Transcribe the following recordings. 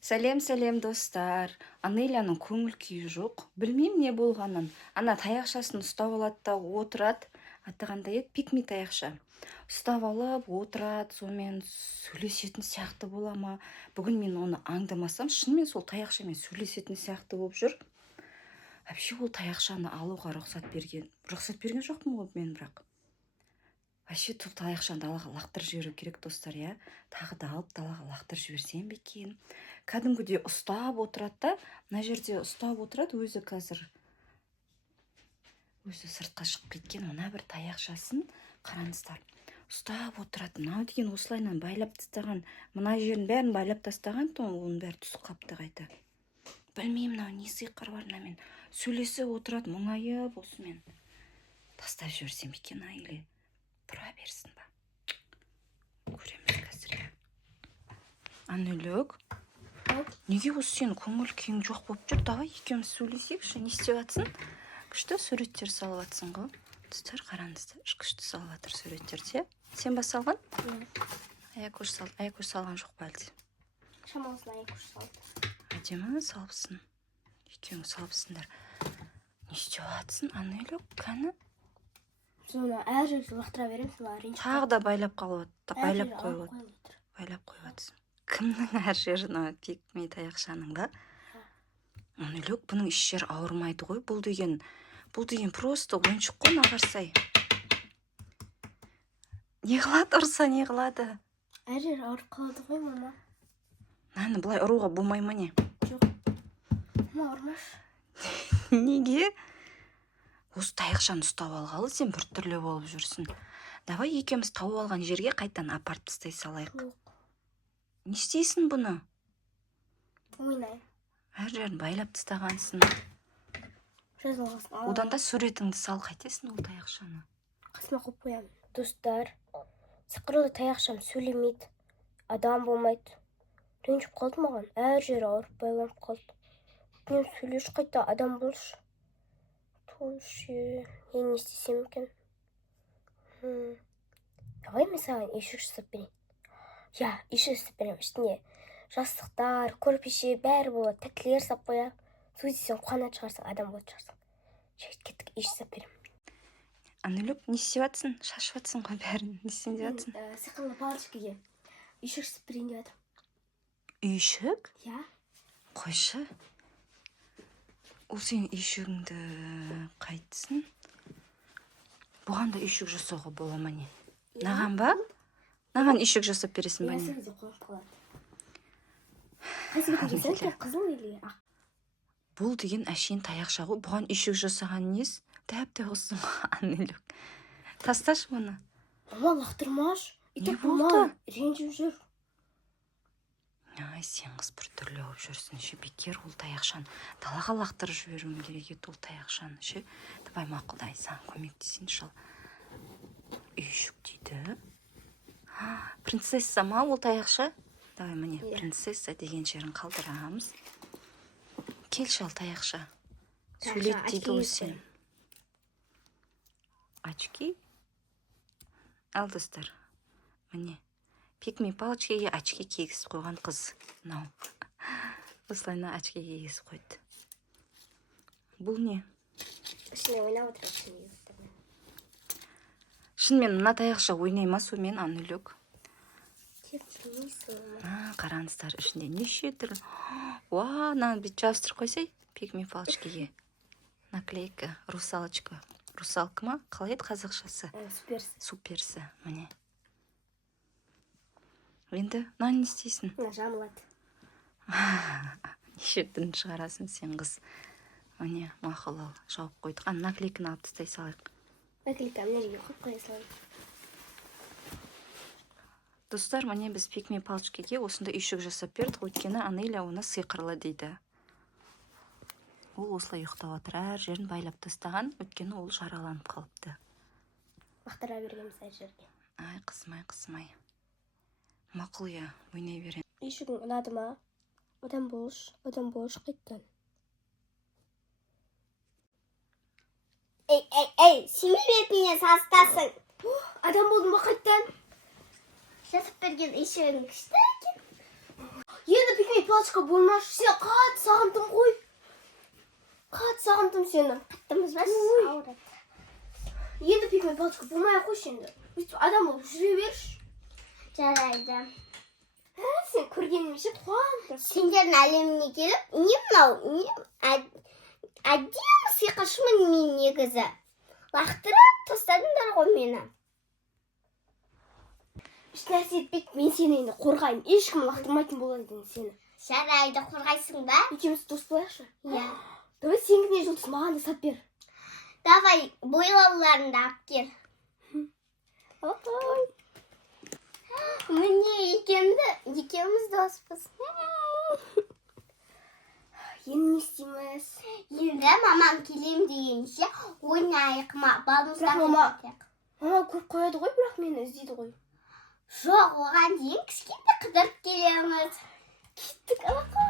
Сәлем достар. Анеляның көңіл күйі жоқ. Білмеймін не болғанын. Ана таяқшасын ұстап алады да отырады. Аты қандай еді? Пикми таяқша. Ұстап алып отырады, сонымен сөйлесетін сияқты бола ма? Бүгін мен оны аңдамасам, шынымен сол таяқшамен сөйлесетін сияқты болып жүр. Вообще ол таяқшаны алуға рұқсат берген жоқпын ғой мен бірақ. Вообще сол таяқшаны далаға лақтырып жіберу керек достар, иә. Тағы да алып далаға лақтырып жіберсем бе екен. Кәдімгідей ұстап отырады да, мына жерде ұстап отырады, өзі қазір сыртқа шығып кеткен мына бір таяқшасын қараңыздар. Ұстап отырады. Мынау деген осылайынан байлап тастаған, мына жерін бәрін байлап тастаған, оның бәрі түсіп қапты қайта. Білмеймін, мынау не сиқыр бар, мынамен сөйлесіп отырады, мұңайып осымен. Тастап жіберсем екен, или тұра берсін ба? Көреміз қазір. Анелік, неге осы сен көңіл күйің жоқ болып жүр? Давай екеуміз сөйлесейікші. Не істеп жатсың? Күшті суреттер салып жатсың ғой. Достар, қараңыздар, күшті салып жатыр суреттерде. Сен ба салған? Аякөш салған жоқ па әлде? Шамалысын аякөш салды. Әдемі салыпсың. Екеуің салыпсыңдар. Не істеп жатсың, Анелік, кәні? Соны әр жерге лақтыра беремін, соны ренжіп. Тағы да байлап қойып жатсың. Кімнің әр жерін пикми таяқшаның ба? Анелік, бұның еш жер ауырмайды ғой. Бұл деген просто ойыншық қой, нағарсай. Не қылады, ұрса не қылады? Әр жер ауырып қалады ғой, мама. Наны бұлай ұруға болмай ма не? Жоқ. Мама, ұрмаш. Неге? Осы таяқшаны ұстап алғалы сен бір түрлі болып жүрсің. Давай екеуміз тауып алған жерге қайтадан апарып тастай салайық. Жоқ. Не істейсің бұны? Ойнайын. Әр жерін байлап тастағансың. Жазылғасын ал. Одан да суретіңді сал, қайтесің ол таяқшаны? Қасыма қойып қоямын. Достар, сиқырлы таяқшам сөйлемейді, адам болмайды. Ренжіп қалды маған, әр жері ауырып байланып қалды. Мен сөйлеші қайта, адам болшы. Тойшы, не істесем екен? Давай мен саған үйшік жасап берейін. Я, үйшік жасап беремін. Үстіне жастықтар, көрпеше, бәрі болады. Тәттілер сап қояқ. Сөйде сен қуанат шығарсың, адам болып шығарсың. Жігіт кеттік, үйшік жасап беремін. Анелік, не істеп жатсың? Шашып жатсың ғой бәрін. Не істеп жатсың? Сиқырлы палочкаге үйшік жасап берейін деп жатырмын. Үйшік? Я. Қойшы. Ол сен үйшігіңді қайтсын? Бұған да үйшік жасауға бола ма не? Наған ба? Наған үйшік жасап бересің ба не? Ясыңызды қойып қалады. Қайсы бетін кесен, қызыл или ақ? Бұл деген әшейін таяқша ғой. Бұған үйшік жасаған нес? Дәп осы Анелік. Тасташ мұны. Мама, лақтырмаш. Не Итек болды? мама, ренжіп жүр. Ай, сен қыз бір түрлі болып жүрсің. Бекер ол таяқшаны далаға лақтырып жіберуім керек еді ол таяқшаны. Давай мақұлдай, саған көмектесейін шал. Үйшік дейді. Принцесса ма ол таяқша? Давай міне, принцесса деген жерін қалдырамыз. Кел шал таяқша. Сөйлет дейді ол сен. Очки? Ал достар, міне. Пикми палочкаге очки кигізіп қойған қыз. Мынау. Осылайна очки кигізіп қойды. Бұл не? Ішіне ойнап отырады. Шынымен мына таяқша ойнай ма сонымен, Анелік? Тек білмейсің. Қараңыздар, ішінде неше түрлі. Уа, мынаны бүйтіп жабыстырып қойсай, пикми палочкаге. Наклейка, русалочка. Русалка ма? Қалай еді қазақшасы? Суперсі. Суперсі, міне. Енді, не істейсің? Жамылады. Неше түрлі шығарасың сен қыз. Міне, мақұл ал, жауып қойдық. Наклейканы алып тастай салайық. Наклейка мына жерге қойып қоя салайын. Достар, міне біз пикми палочкаге осында үйшік жасап бердік, өйткені Анеля оны сиқырлы дейді. Ол осылай ұйықтап отыр, әр жерін байлап тастаған, өйткені ол жараланып қалыпты. Лақтыра бергенбіз әр жерге. Ай, қысмай. Мақұл я, ойнай берем. Үйшігің ұнады ма? Одан болш қайттан. Эй, сүйме бетіне састасың. Адам болдың ба қайттан? Жасап берген үйшігің күшті екен. Енді пикми палочка болмашы. Сен қатты сағындым ғой. Қатты сағындым сені. Қаттымыз ба? Ауырады. Енді пигмент палочка болмай-ақ қойшы енді. Өйтіп адам болып жүре берші. Жарайды. Сен көргенім ше қуанып тұрсың. Сендердің әлеміне келіп, не мынау? Әдемі сиқыршымын мен негізі. Лақтырып тастадыңдар ғой мені. Еш нәрсе етпейді, мен сені енді қорғайын. Ешкім лақтырмайтын болады сені. Жарайды, қорғайсың ба? Екеуміз дос болайықшы. Иә. Давай сенікі жұлдыз, маған да сап бер. Давай, бойлауларыңды алып кел. Ой. Міне екеуміз доспыз. Енді не істейміз? Енді мамам келем дегенше ойнайық, балымыздан Мама кетейік. көріп қояды ғой, бірақ мені іздейді ғой. Жоқ, оған дейін кішкентай қыдырып келеміз. Кеттік, алақа.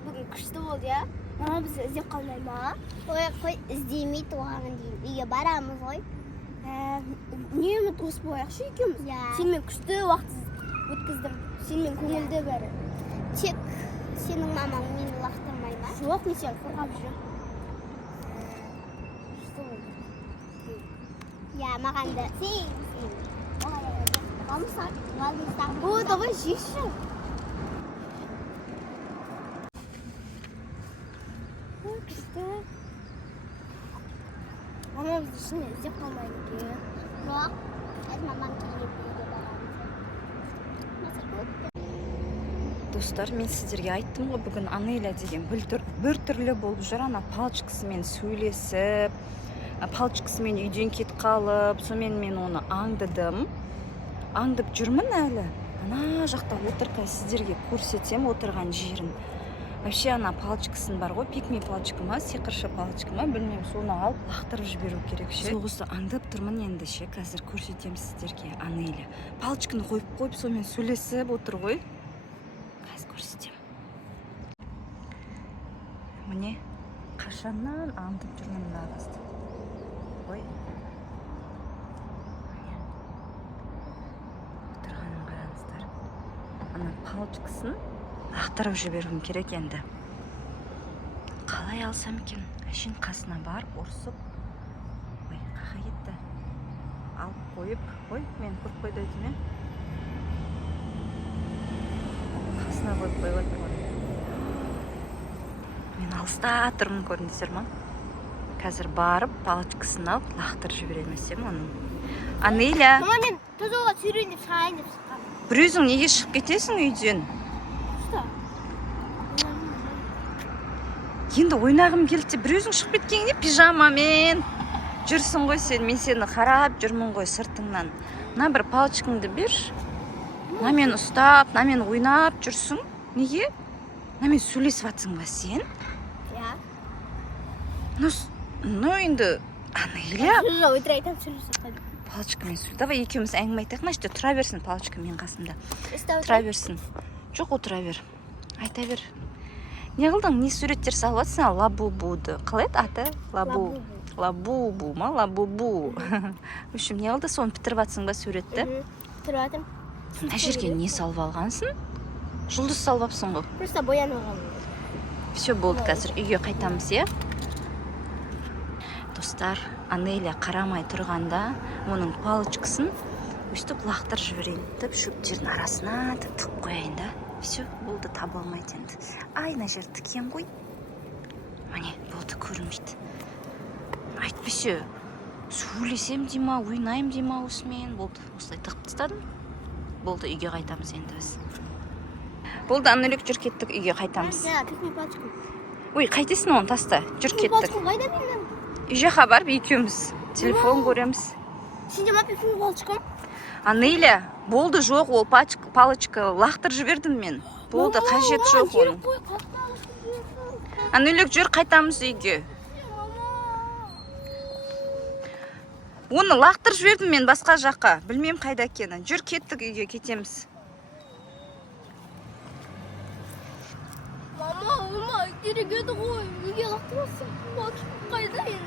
Бүгін күшті болды, я. Мама бізді іздеп қалмай ма? Қой, іздемейді оған дейін. Үйге барамыз ғой. Үнемі дос болайықшы екеуміз. Иә. Сенімен күшті уақыт өткіздім. Сенімен көңілді бәрі. Тек сенің мамаң мені лақтырмай ма? Жоқ, мен сені қорғап жүрем. Иә, маған да. О, давай жеші. Күшті. Мама бізді шын іздеп қалмайды екен. Жоқ, қазір мамам келіп үйге барамыз. Достар, мен сіздерге айттым ғой, бүгін Анеля деген бір түрлі болып жүр. Ана палочкасымен сөйлесіп, палочкасымен үйден кетіп қалып, сонымен мен оны аңдыдым. Аңдып жүрмін әлі. Ана жақта отырқай сіздерге көрсетсем отырған жерін. Вообще ана палочкасын бар ғой, пикми палочка ма, сиқыршы палочка ма, білмеймін, соны алып лақтырып жіберу керек ше. Соғысы аңдып тұрмын енді ше, қазір көрсетем сіздерге Анеля. Палочканы қойып сонымен сөйлесіп отыр ғой. Қазір көрсетем. Міне, қашаннан аңдып жүрмін нағасты. Ой. Отырғанын қараңыздар. Ана палочкасын лақтырып жіберуім керек енді. Қалай алсам екен? Әшейін қасына барып ұрсып. Ой, қақа кетті. Алып қойып. Ой, мен көріп қойды өтіме. Қасына қойып қойып отырмын. Мен алыста тұрмын, көрдіңіздер ма? Қазір барып палочкасын алып лақтырып жіберемесем оның. Анеля. Мама, мен тазауға сүйрейін деп шығайын деп шыққам. Бір өзің неге шығып кетесің үйден? Енді ойнағым келді, бір өзің шығып кеткенде пижамамен жүрсің ғой сен. Мен сені қарап жүрмін ғой сыртыңнан. Мына бір палочкаңды берші. Мынамен ұстап, мынамен ойнап жүрсің. Неге? Мынамен сөйлесіп жатсың ба сен? Иә. Ну енді Анеля. Өтірік айтам, сөйлесіп жатқан. Палочкамен сөйле. Давай екеуміз әңгіме айтайық. Мына жерде тұра берсін палочка мен қасында. Тұра берсін. Жоқ, отыра бер. Айта бер. Не қылдың? Не суреттер салып жатсың? Лабубуды. Қалай еді аты? Лабу. Лабубу ма, лабубу. В общем, не қылды, соны бітіріп жатсың ба суретті? Бітіріп жатырмын. Мына жерге не салып алғансың? Жұлдыз салып алыпсың ғой. Просто боянып алғанмын. Все болды, қазір үйге қайтамыз, иә? Достар, Анеля қарамай тұрғанда, оның палочкасын өстіп лақтырып жіберейін деп шөптердің арасына тығып қояйын да. Все, болды, таба алмайды енді. Ай, мына жер тікен ғой. Міне, болды, көрінбейді. Әйтпесе, сөйлесем дейма, ойнайым дейма осымен. Болды, осылай тығып тастадым. Болды, үйге қайтамыз енді біз. Болды, Анелек, жүр кеттік, үйге қайтамыз. Пикник палочкам. Ой, қайтесің оны, таста, жүр кеттік. Палочкам қайда менің? Үй жаққа барып екеуміз телефон көреміз. Сенде ма пикник палочкам? Анеля, болды, жоқ, ол палочка лақтырып жібердім мен. Болды, қажет жоқ оның. Анелек, жүр, қайтамыз үйге. Оны лақтырып жібердім мен басқа жаққа. Білмем қайда екенін. Жүр, кеттік үйге, кетеміз. Мама, керек еді ғой. Неге лақтырасың? Палочкам қайда енді?